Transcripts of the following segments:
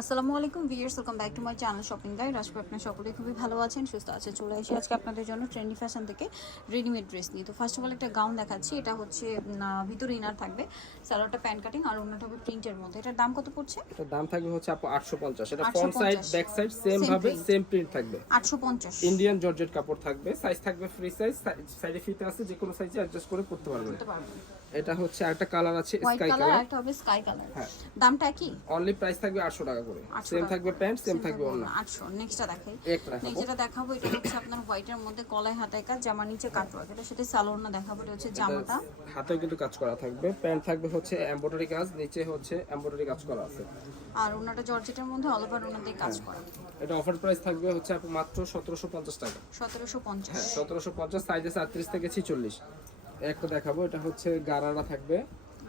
আসসালামু আলাইকুম viewers, welcome back to my channel shopping guide. আজকে আপনারা সকলেই খুবই ভালো আছেন, সুস্থ আছেন। চলে এসে আজকে আপনাদের জন্য ট্রেন্ডি ফ্যাশন থেকে রেডিমেড ড্রেস নিয়ে। তো ফার্স্ট অফ অল একটা গাউন দেখাচ্ছি। এটা হচ্ছে ভিতরে ইনার থাকবে, সালোয়ারটা প্যান্ট কাটিং আর অন্যটা হবে প্রিন্টের মধ্যে। এটার দাম কত পড়ছে? এটার দাম থাকবে হচ্ছে আপু 850। এটা front side back side same ভাবে সেম প্রিন্ট থাকবে। 850 ইন্ডিয়ান জর্জেট কাপড় থাকবে। সাইজ থাকবে ফ্রি সাইজ, সাইডে ফিতে আছে, যে কোনো সাইজে অ্যাডজাস্ট করে পড়তে পারবেন। এটা হচ্ছে একটা কালার আছে স্কাই কালার, একটা হবে স্কাই কালার। হ্যাঁ, দামটা কি? অনলি প্রাইস থাকবে 800 টাকা করে। সেম থাকবে প্যান্ট, সেম থাকবে ওড়না। 800। নেক্সটটা দেখাই। নেক্সট যেটা দেখাবো এটা হচ্ছে আপনার হোয়াইটের মধ্যে কলায় হাতায় কাজ, জামা নিচে কাটওয়ার্ক। এটার সাথে সালোয়ার দেখাবো। এটা হচ্ছে জামাটা, হাতেও কিন্তু কাজ করা থাকবে। প্যান্ট থাকবে হচ্ছে এমব্রয়ডারি কাজ, নিচে হচ্ছে এমব্রয়ডারি কাজ করা আছে। আর ওনাটা জর্জেটের মধ্যে অল ওভার ওনাতে কাজ করা। এটা অফার প্রাইস থাকবে হচ্ছে আপু মাত্র 1750 টাকা। 1750। হ্যাঁ 1750, সাইজ আছে 38 থেকে 46। একটা দেখাবো, এটা হচ্ছে গারারা থাকবে,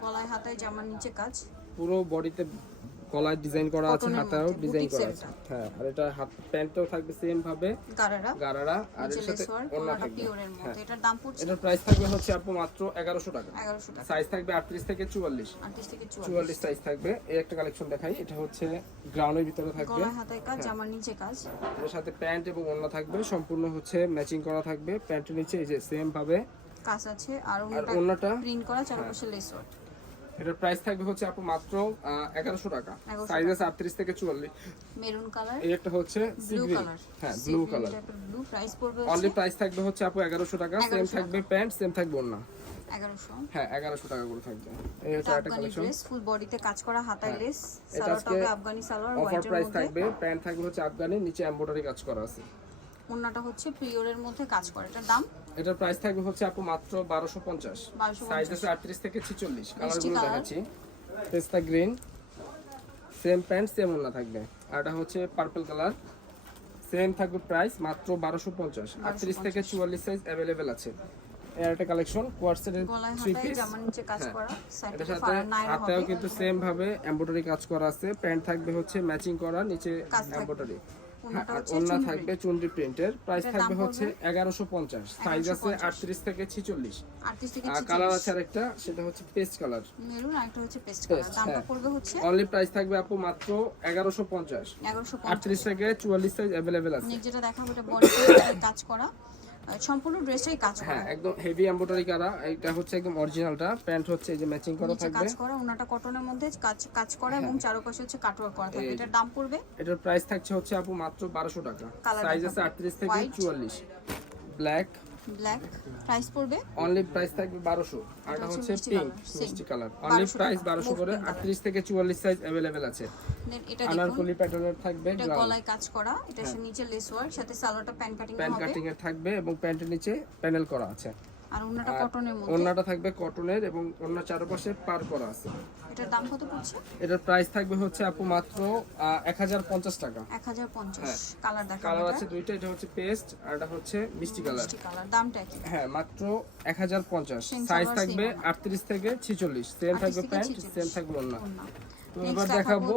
গলায় হাতায় জামার নিচে কাজ, পুরো বডিতে গলায় ডিজাইন করা আছে, হাতায়ও ডিজাইন করা আছে। হ্যাঁ, আর এটা হাত প্যান্টও থাকবে সেম ভাবে গারারা, আর এর সাথে ওড়না থাকবে পিওরের মধ্যে। এটার দাম পড়ছে, এটার প্রাইস থাকবে হচ্ছে আপু মাত্র 1100 টাকা। 1100 টাকা। সাইজ থাকবে 38 থেকে 44। 38 থেকে 44 সাইজ থাকবে। এই একটা কালেকশন দেখাই, এটা হচ্ছে গ্রাউন্ডের ভিতরে থাকবে, গলায় হাতায় কাজ, জামার নিচে কাজ। এর সাথে প্যান্ট এবং ওড়না থাকবে, সম্পূর্ণ হচ্ছে ম্যাচিং করা থাকবে। প্যান্টের নিচে এই যে সেম ভাবে কাজ আছে, আর ওড়নাটা প্রিন্ট করা, চারপাশে লেস ওয়ার্ক। এটার প্রাইস থাকবে হচ্ছে আপু মাত্র 1100 টাকা। সাইজ আছে 38 থেকে 44। মেরুন কালার, এই একটা হচ্ছে ব্লু কালার। হ্যাঁ, ব্লু কালার। ব্লু প্রাইস পড়বে অনলি প্রাইস থাকবে হচ্ছে আপু 1100 টাকা। সেম থাকবে প্যান্ট, সেম থাকবে ওড়না। 1100। হ্যাঁ 1100 টাকা করে থাকবে। এই হচ্ছে একটা কালেকশন, ড্রেস ফুল বডিতে কাজ করা, হাতায় লেস, সালোয়ারটা হবে আফগানি সালোয়ার অফার হোয়াইটের প্রাইস মধ্যে। থাকবে। প্যান্ট থাকবে হচ্ছে আফগানি, নিচে এমব্রয়ডারি কাজ করা আছে। ওন্নাটা হচ্ছে পিওরের মধ্যে কাজ করে। এটার দাম? এটার প্রাইস থাকবে হচ্ছে আপু মাত্র 1250। সাইজ আছে 38 থেকে 46। কালারগুলো দেখাচ্ছি, পেস্তা গ্রিন, সেম প্যান্ট সেম ওড়না থাকবে। আর এটা হচ্ছে পার্পল কালার, সেম থাকবে প্রাইস মাত্র 1250। 38 থেকে 44 সাইজ अवेलेबल আছে। এর একটা কালেকশন কোয়ার্সেটের থ্রি পিস, জামার নিচে কাজ করা, এটার সাথে হাতেও কিন্তু সেম ভাবে এমব্রয়ডারি কাজ করা আছে। প্যান্ট থাকবে হচ্ছে ম্যাচিং করা, নিচে এমব্রয়ডারি। ওড়না থাকবে চুনরি প্রিন্টের। প্রাইস থাকবে হচ্ছে 1150। সাইজ আছে 38 থেকে 46। আর কালার আছে আরেকটা, সেটা হচ্ছে পেস্ট কালার, মেরুন, আর একটা হচ্ছে পেস্ট কালার। দামটা পড়বে হচ্ছে অনলি প্রাইস থাকবে আপু মাত্র 1150। 38 থেকে 44 সাইজ अवेलेबल আছে। যেটা দেখাবো এটা বডিতে কাজ করা, সম্পূর্ণ ড্রেসটাই কাজ করা। হ্যাঁ, একদম হেভি এমব্রয়ডারি করা। এটা হচ্ছে একদম অরিজিনালটা। প্যান্ট হচ্ছে এই যে ম্যাচিং করা থাকবে, কাজ করা, ওনাটা কটনের মধ্যে কাজ করা এবং চারপাশে হচ্ছে কাটওয়ার্ক করা থাকবে। এটার দাম পড়বে, এটার প্রাইস থাকছে হচ্ছে আপু মাত্র 1200 টাকা। সাইজ আছে 38 থেকে 44। ব্ল্যাক প্রাইস পড়বে অনলি প্রাইস থাকবে 1200। আর এটা হচ্ছে পিঙ্ক মিষ্টি কালার, অনলি প্রাইস 1200 করে। 38 থেকে 44 সাইজ अवेलेबल আছে। এটা আনারকলি প্যাটার্নের থাকবে, এটা গলায় কাজ করা, এটা নিচে লেস ওয়ার্ক, সাথে সালোয়ারটা প্যান্ট কাটিং এর থাকবে এবং প্যান্টের নিচে প্যানেল করা আছে। আর ওন্নাটা কটনের মধ্যে, ওন্নাটা থাকবে কটনের এবং ওন্নার চারপাশে পার করা আছে। এটার দাম কত পড়ছে? এটার প্রাইস থাকবে হচ্ছে আপু মাত্র 1050 টাকা। 1050। কালার দেখাবো, কালার আছে দুইটা, এটা হচ্ছে পেস্ট আর এটা হচ্ছে মিষ্টি কালার। দামটা কি? হ্যাঁ, মাত্র 1050। সাইজ থাকবে 38 থেকে 46। সেম থাকবে প্যান্ট, সেম থাকবে ওড়না। তো এবার দেখাবো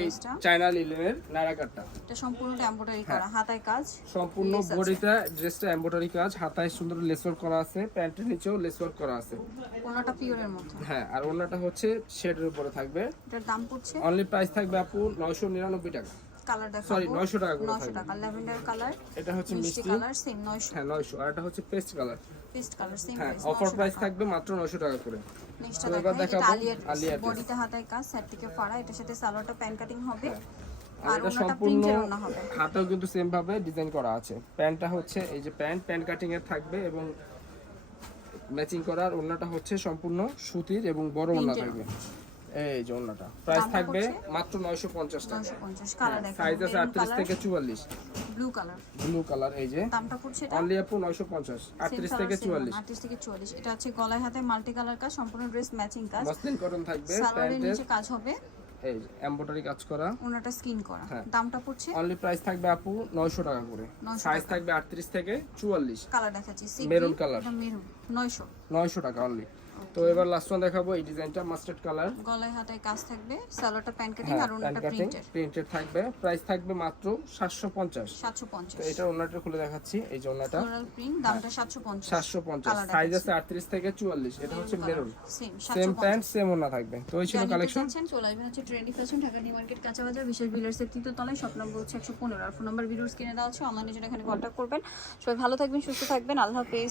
এই চায়না লিলেনের নায়রা কাটটা। এটা সম্পূর্ণ এমব্রয়ডারি করা, হাতায় কাজ, সম্পূর্ণ বডিতে ড্রেসটা এমব্রয়ডারি কাজ, হাতায় সুন্দর লেস ওয়ার্ক করা আছে, প্যান্টের নিচেও লেস ওয়ার্ক করা আছে। ওড়নাটা পিওরের মধ্যে। হ্যাঁ, আর ওড়নাটা হচ্ছে শেডের উপরে থাকবে। এটার দাম পড়ছে অনলি প্রাইস থাকবে আপু 999 টাকা। কালার দেখাবো, সরি 900 টাকা করে 900 টাকা। ল্যাভেন্ডার কালার, এটা হচ্ছে মিষ্টি কালার, সেম 900। হ্যাঁ 900। আর এটা হচ্ছে পেস্ট কালার, সেম হ্যাঁ প্রাইস। অফার প্রাইস থাকবে মাত্র 900 টাকা করে। নেক্সট এবার দেখাবো আলিয়া বডিতে হাতায় কাজ, সাইড থেকে ফাড়া, এটার সাথে সালোয়ারটা প্যান্ট কাটিং হবে, আর এটা সম্পূর্ণ হাতেও কিন্তু সেম ভাবে ডিজাইন করা আছে। প্যান্টটা হচ্ছে এই যে প্যান্ট কাটিং এর থাকবে এবং ম্যাচিং করা। আর ওড়নাটা হচ্ছে সম্পূর্ণ সুতির এবং বড় ওড়না থাকবে। এই যে ওড়নাটা প্রাইস থাকবে মাত্র 950 টাকা। 950। কালার দেখাবো, সাইজ আছে 38 থেকে 44। ব্লু কালার এই যে দামটা পড়ছে এটা অনলি আপু 950। 38 থেকে 44। 38 থেকে 44। এটা হচ্ছে গলায় হাতে মাল্টি কালার কাজ, সম্পূর্ণ ড্রেস ম্যাচিং কাজ, মসলিন কটন থাকবে, প্যান্টের নিচে কাজ হবে, এই এমব্রয়ডারি কাজ করা, ওনাটা স্কিন করা। দামটা পড়ছে অনলি প্রাইস থাকবে আপু 900 টাকা করে। সাইজ থাকবে 38 থেকে 44। কালার দেখাচ্ছি মেরুন কালার, এটা মেরুন, 900 900 টাকা অনলি। তো এবার লাস্ট ওয়ান দেখাবো এই ডিজাইনটা মাস্টার্ড কালার, গলায় হাতায় কাজ থাকবে, সালোয়ারটা প্যান কাটিং আর ওনাটা প্রিন্টেড থাকবে। প্রাইস থাকবে মাত্র 750। 750। তো এটা ওনাটা খুলে দেখাচ্ছি, এই যে ওনাটা ফ্লোরাল প্রিন্ট, দামটা 750। 750, সাইজ আছে 38 থেকে 44। এটা হচ্ছে maroon, same same pant same ওনা থাকবে। তো এই ছিল কালেকশন। চলে আসবেন হচ্ছে trendy fashion, Dhaka new market কাঁচা বাজার, বিশেষ বিলার্সের তৃতীয় তলায়, শপ নম্বর হচ্ছে 115। আর ফোন নাম্বার ভিডিওস কিনে দেওয়া হচ্ছে, অনলাইনে জন্য এখানে কন্ট্যাক্ট করবেন। সবাই ভালো থাকবেন, সুস্থ থাকবেন, আল্লাহ হাফেজ।